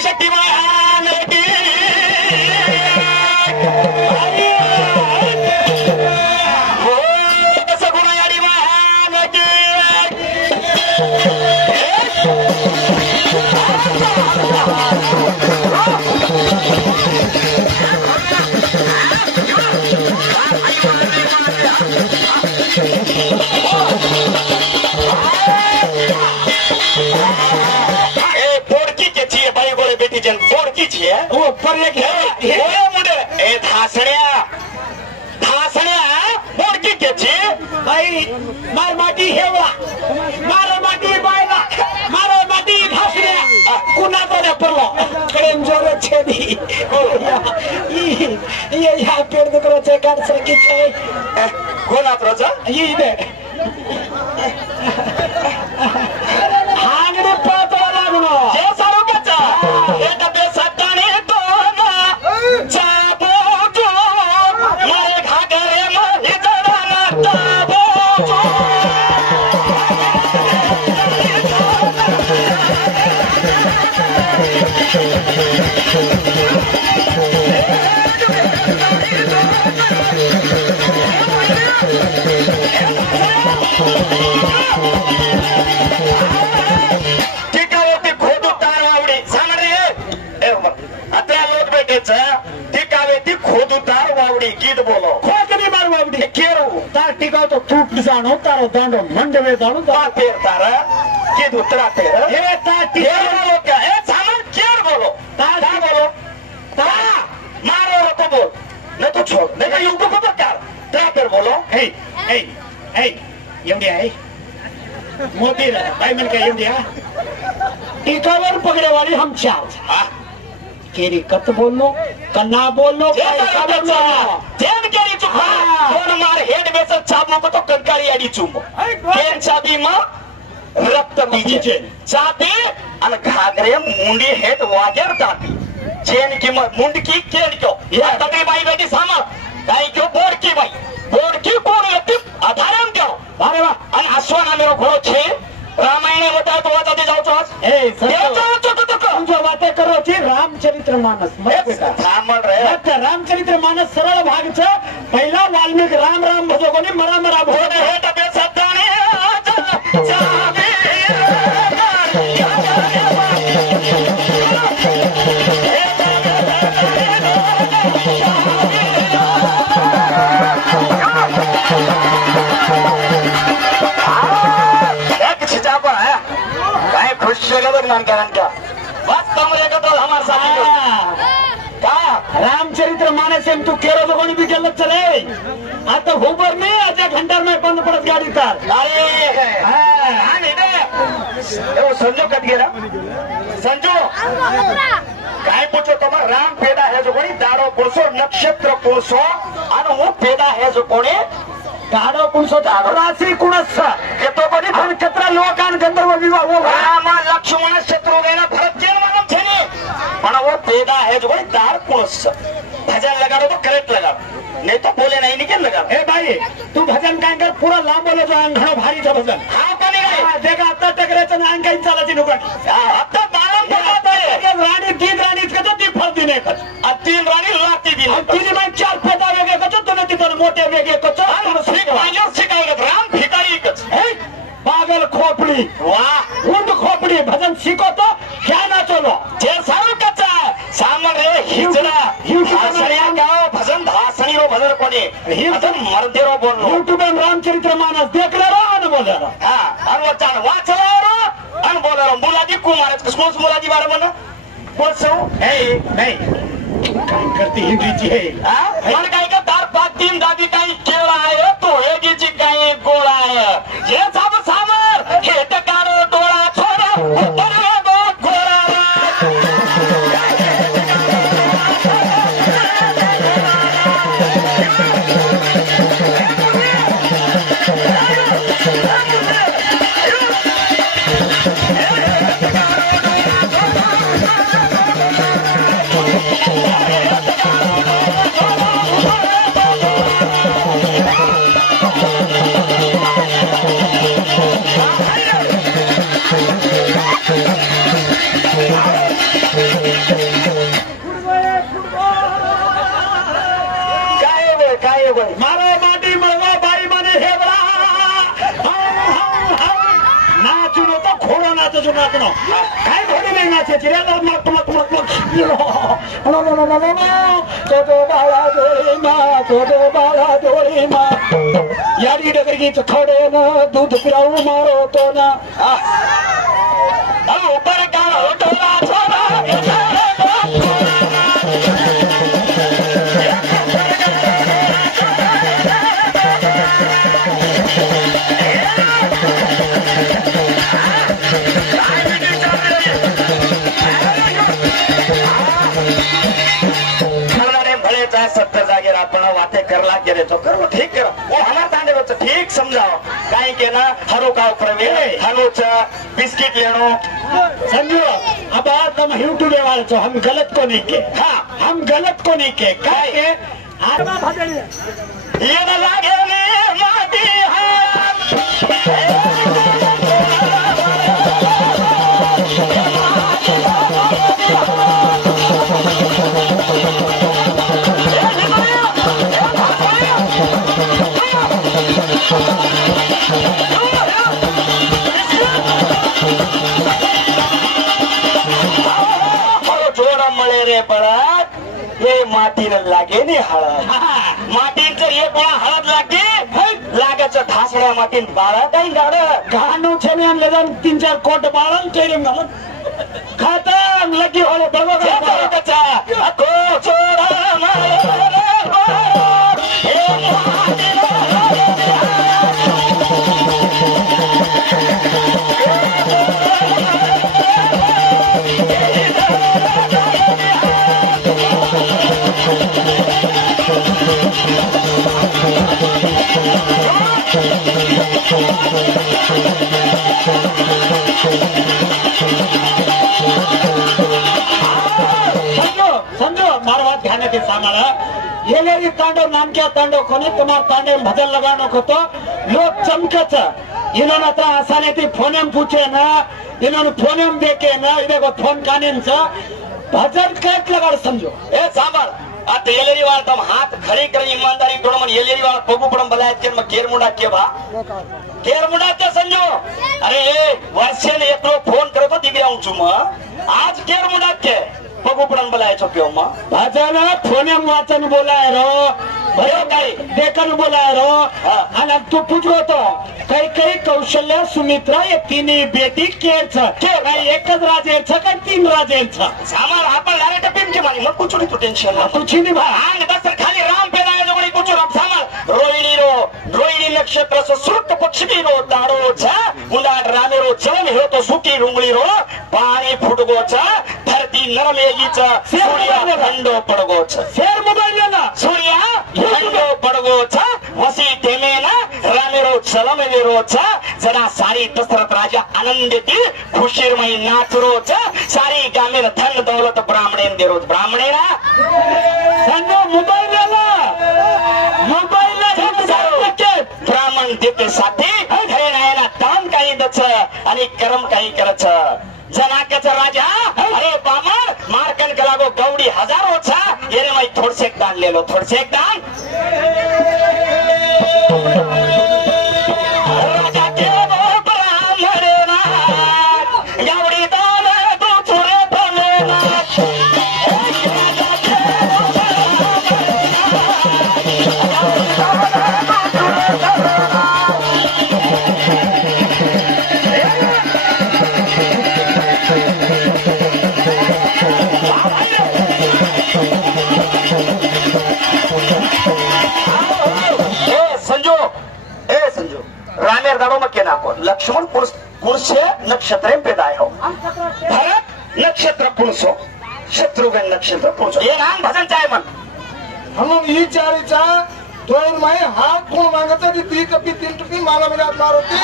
आदिशक्ती महानटी हो सगुणायाडी महानटी पोडकी छे वो पर एक हे मुंडे ए धासण्या पोडकी के छे भाई मार माटी हेवला मार माटी बायला मार माटी धासण्या कुना तो परलो करेम जोरे छेदी ये या पेड़ दुकरो छे काट सकी छे कोना प्रोचा ये दे हांगडे पातो लागनो जे सारो कचा एटा बे सत्ताने तो ना जाबो जो मारे घागरे में जड़ना ताबो जो गीत बोलो खोकनी मार बावडी केरो तार टिकाव तो तूट जानो तारो दांडो मंडवे जानो ता तेर तारा गीत उतरा तेर ए ता टिकाव का ए सामान केर बोलो ता बोलो ता मारो तो बोल न तो छोड़ नहीं तो युग को बकार ता तेर बोलो हे एवढी आहे मोदी भाई मन का एवढी टिकावर पगड़े वाली हम चार हां केरी कत बोलनो कन्ना बोलनो जेन केरी चुका कोण मार हेड बेसर चाबो को तो कंकाळी आडी चुंबो केन चाबी मा रक्त बीजे चाबी अन घागरे मुंडी हेड वागेर तापी जेन की मुंडकी केन क्यो या तगड़ी बाई बेटी सामा काई क्यो बोडकी कोण येती आधारम क्यो अरे वाह अन अश्वना मेरो घोडो छे रामायण बताय तो वाचा दे जाओ तो आज ए तुम जो बातें करो छी रामचरितमानस मत बेटा थामल रे मत रामचरितमानस सरळ भाग छ पहिला वाल्मीकि राम राम भजो कोनी मरा मरा भोडे हे तबे सत्ताने जाबे का बस कमरे का तो हमारे साथ का रामचरितमानस में तू केरो तो कोनी भी गलत चले आता होबर में आजा घंटा में बंद पड़त गाड़ी तार अरे हां नहीं दे वो संजो कट गया संजो काय पूछो तुम्हारा राम पेदा है जो कोनी दाड़ो पुरुषो नक्षत्र पुरुषो और वो पेदा है जो कोनी दाड़ो पुरुषो दाड़ो राशि कुणस्ස ये तो कोनी नक्षत्र लोकान गंधर्व विवाह वो राम लक्ष्मण शत्रुघ्न भरत जन मालूम थे नहीं पर वो पेदा है जो कोनी दाड़ कुणस्स भजन लगा तो करेक्ट लगा नहीं तो बोले नहीं निकल लगा ए भाई तू भजन काय कर पूरा लांब बोलो जो अंगणो भारी था भजन हां कोनी काय देखा आता टकरेचं नांग काही चालाची नुकड आता मालूम पडत आहे राणी तीन राणी का तो ती फळ दिने का तीन राणी लाती दिने तीन बाई चार पेदा वेगे का तो तुने तिथं मोठे वेगे का तो शिकायला राम भिकारी कच पागल खोपड़ी वाह उंड खोपड़ी भजन सीखो तो क्या ना चलो जे सारू कच्चा सामने रे हिजड़ा भाषणिया गाओ भजन धासणी रो भजन कोणी भजन मर्दे रो बोल यूट्यूब में रामचरितमानस देख ले रो अन बोल रो हां अन वचन वाच ले रो अन बोल रो मुलाजी कुमार किसको मुलाजी बारे बोल बोल सो नहीं काय करती हिंदी जी है हां मन काय का तार पात तीन दादी काय केला आहे तो हेगीची काय गोळा आहे हे सब सामर हे टकारो डोळा छोरा उतरवे दो गोळा जो नाचनो काय घोडी नाही नाचायची रे मग तो बाळा डोळे मा तो बाळा डोळे मा याडी डगरगीच खडे ना दूध पिराऊ मारो तो ना ऊपर का टोला छोरा सत्तर जागे आपण वाते करला गेले तो करो ठीक करो वो हमारा तांडे बच्चा ठीक समझाओ काहे के ना हरो का प्रवेश हनुच बिस्किट लेनो समझो अब हम यूट्यूब वाले तो हम गलत को नहीं के हाँ हम गलत को नहीं के काहे के ये ना लागे ने माटी माटी लागे नाही हळद मातीचं एक वेळा हळद लागे लागायचं ठासड्या मातीन बाळा काही गाड घाणू छेने आणलं जाऊन 3-4 कोट बाळा चेरिंग घालून खातं लगी होले येलेरी तांडव नानक्या तांडव कोणी तुम्हारा तांडव भजन लगानो को तो लोग चमकच इन्होंने हत्र आसाने थी फोन पूछे ना इन्होंने फोन देखे ना इधर को फोन काने भजन कैट लगा समझो ए सांभळ आता येलेरी वाला तम हाथ खड़ी कर ईमानदारी तोड़ मन येलेरी वाला पगू पड़म बलायत के म केर मुंडा के भा केर मुंडा तो समझो अरे वर्षे ने एकलो फोन करे तो दिव्या ऊंचू म आज केर मुंडा के पगू पड़म बलाय छो क्यों म भजन फोन वाचन बोलाय रो भयो काही देखन बोलाय रो आणि तू पूछो तो काही काही कौशल्य सुमित्रा ये तिन्ही बेटी केर छ के भाई एकच राजे छ का 3 राजे छ सामार आपण लारे टपिम के मानी मत कुछ नहीं तो टेंशन ना कुछ नहीं भाई आंग बस खाली राम पेराय जो कोणी कुछ रब सामार रोहिणी नक्षत्र से सुरत पक्षी रो दाडो छ उंडाट रामे रो चलन हो तो सुकी रुंगली रो पानी फुटगो छ धरती नरमेगी छ सूर्य खंडो पडगो छ शेर मोबाइल ना सूर्य खंडो पडगो छ वसी तेमेना रामेरो चलमेरो छ जना सारी दशरथ राजा आनंदेती खुशीरमय नाचरो छ सारी गामेर धन दौलत ब्राह्मणेन देरो ब्राह्मणेना संगो मोबाइल ब्राह्मण देते साथी घरे नायना दान काही दच आणि कर्म काही करच जनाकच राजा अरे बामण मारकन कलागो गौडी हजारो छ येने मै थोडसे दान लेलो थोडसे दान राजा के ब्राह्मणेना गौडी दान दो चोरे बोलेना रामेर दाड़ो में के नाको लक्ष्मण पुरुषे नक्षत्र पेदाय हो भरत नक्षत्र पुरुषो शत्रुघ्न नक्षत्र पुरुषो ये नाम भजन चाहे मन हम ये चारीचा दोन माय हात कोण मागत ती कपी 3 टुकी माला मिलात मारुती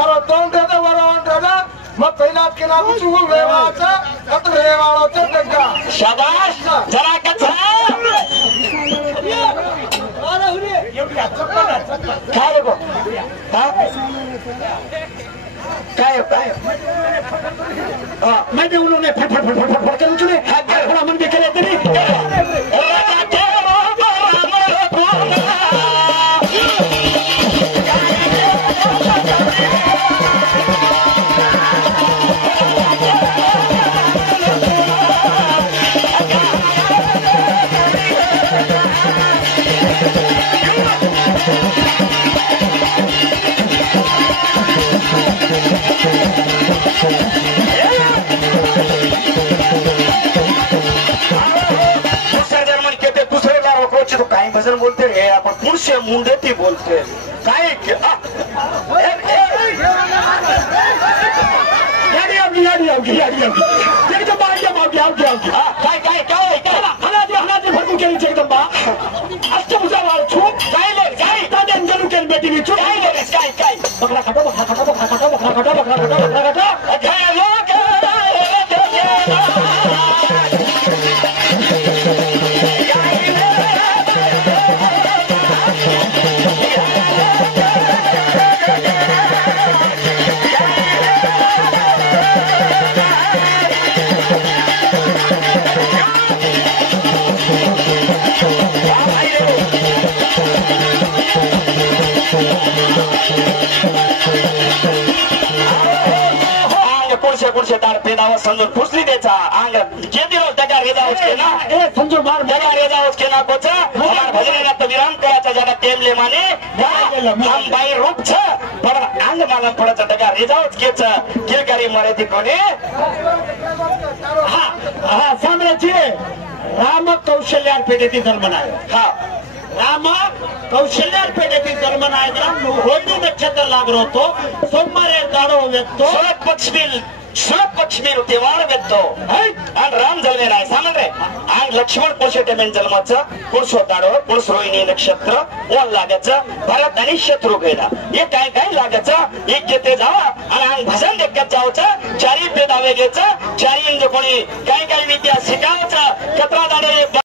और दोन दादा वरान दादा मग पहिला के ना कुछ लेवाचा कत लेवाचा टक्का शाबाश जरा कचा काय गो काय मैं भी उन्होंने फट फट फट फट फट कर चुने थोड़ा मन भी करे तेरी ते मुंडेती बोलते काय भरपूर केली जगदंबा अष्टभुजा वाळछू काय जणू केली बेटी विचू काय बकरा खाटा बकरा खाटा बकरा खाटा बकरा खाटा बकरा खाटा बकरा खाटा कुणसे तार पेदावा समजून पुसली द्यायचा अंग जे दिलो त्या रेजावच केला ए समजून मार त्या रेजावच केला कोचा हमार भजनेला तो विराम करायचा जगा टेमले माने हम बाई रूप छ पण अंग मला पडायचा त्या रेजावच केच किलकारी मरे ती कोणी हा साम्राज्य राम कौशल्यार पेटेती जन्मनाय हा राम कौशल्यार पेटेती जन्मनाय रोहिणी नक्षत्र लागलो होतो सोमवारे दाडो व्यक्तो शरद पक्षी तेवार व्यक्तो आणि राम जन्मे नाही सांग रे आणि लक्ष्मण पुरुष टेमेन जन्माचं पुरुष होताडो पुरुष रोहिणी नक्षत्र ओल लागायचं भरत आणि शत्रू गेला हे काय काय लागायचं एक जेते जावा आणि भजन देखत जावचं चारी पेदावे घ्यायचं चारी कोणी काय काय विद्या शिकावचं कतरा दाडे